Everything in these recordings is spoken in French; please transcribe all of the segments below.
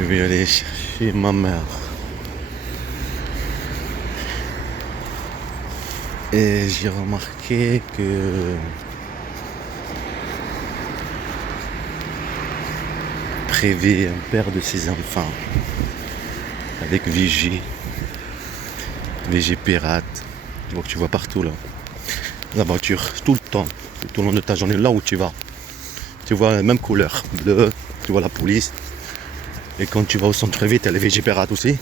Je vais aller chercher ma mère. Et j'ai remarqué que Prévé, un père de ses enfants, avec Vigie pirate, donc tu vois partout là, la voiture, tout le temps, tout le long de ta journée, là où tu vas, tu vois la même couleur, bleu, tu vois la police, et quand tu vas au centre-ville, tu as les VG pirates aussi,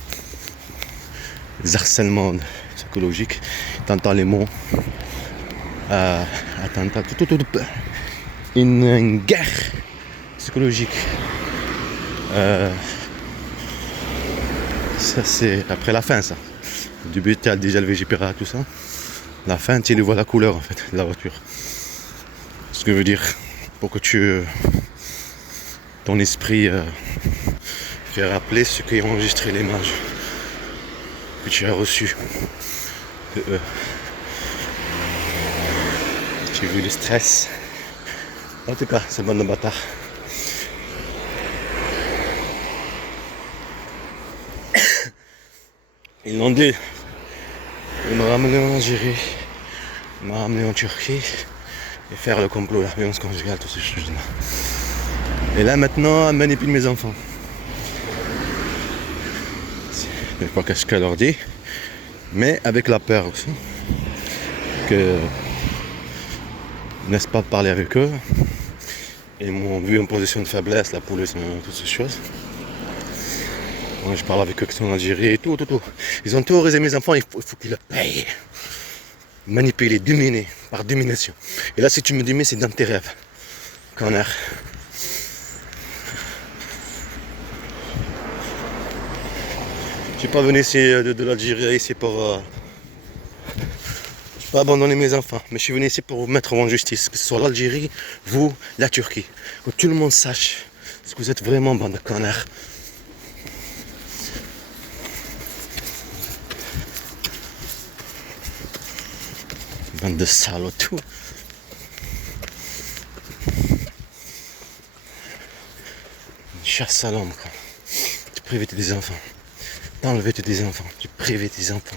les harcèlements psychologiques, t'entends les mots, attentat, une guerre psychologique. Ça c'est après la fin ça. Au début tu as déjà le VGPRA tout ça. La fin tu vois la couleur en fait de la voiture. Ce que veut dire pour que ton esprit fait rappeler ce qui a enregistré l'image que tu as reçue de eux. J'ai vu le stress. En tout cas, c'est bande de bâtards. Ils l'ont dit. Ils m'ont ramené en Algérie, ils m'ont ramené en Turquie et faire le complot, la violence conjugale, toutes ces choses-là. Et là maintenant, elle manipule mes enfants. Je ne sais pas qu'est-ce qu'elle leur dit, mais avec la peur aussi. Que n'est-ce pas parler avec eux. Ils m'ont vu en position de faiblesse, la police, toutes ces choses. Moi, je parle avec eux qui sont en Algérie et tout. Ils ont terrorisé mes enfants, il faut qu'ils le payent. Manipuler, dominer, par domination. Et là, si tu me dis, mais c'est dans tes rêves, connard. Je suis pas venu ici de l'Algérie ici pour... Je suis pas abandonner mes enfants, mais je suis venu ici pour vous mettre en justice. Que ce soit l'Algérie, vous, la Turquie. Que tout le monde sache ce que vous êtes vraiment, bande de connards. Bande de salauds, tout. Une chasse à l'homme, quoi. Tu prives des enfants. T'enlever des enfants. Tu prives des enfants.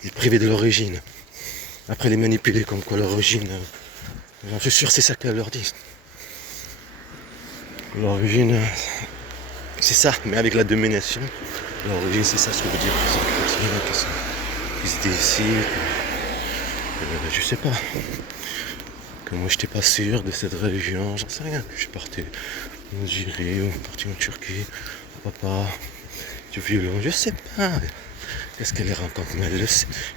Tu prives de l'origine. Après les manipuler comme quoi l'origine. Je suis sûr que c'est ça qu'elle leur dit. L'origine, c'est ça, mais avec la domination. L'origine, c'est ça ce que veut dire. Qu'ils étaient ici. Je sais pas. Que moi j'étais pas sûr de cette religion, j'en sais rien. Que je suis parti en Algérie ou parti en Turquie. Papa, du violon, je sais pas. Qu'est-ce qu'elle les raconte? Mais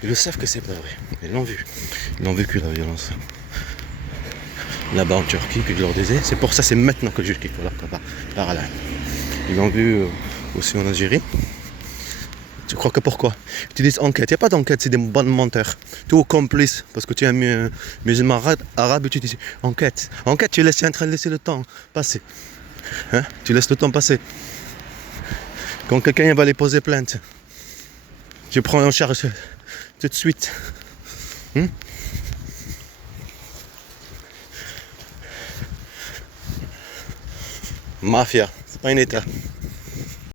ils le savent que c'est pas vrai. Ils l'ont vu. Ils l'ont vécu la violence. Là-bas en Turquie, que je leur disais. C'est pour ça, c'est maintenant que je quitte. Voilà, par là. Ils l'ont vu aussi en Algérie. Tu crois que pourquoi? Tu dis enquête, il n'y a pas d'enquête, c'est des bonnes menteurs. Tout complice, parce que tu es un musulman arabe et tu dis enquête. Enquête, tu es en train de laisser le temps passer. Hein? Tu laisses le temps passer. Quand quelqu'un va aller poser plainte, tu prends en charge tout de suite. Mafia, c'est pas un état.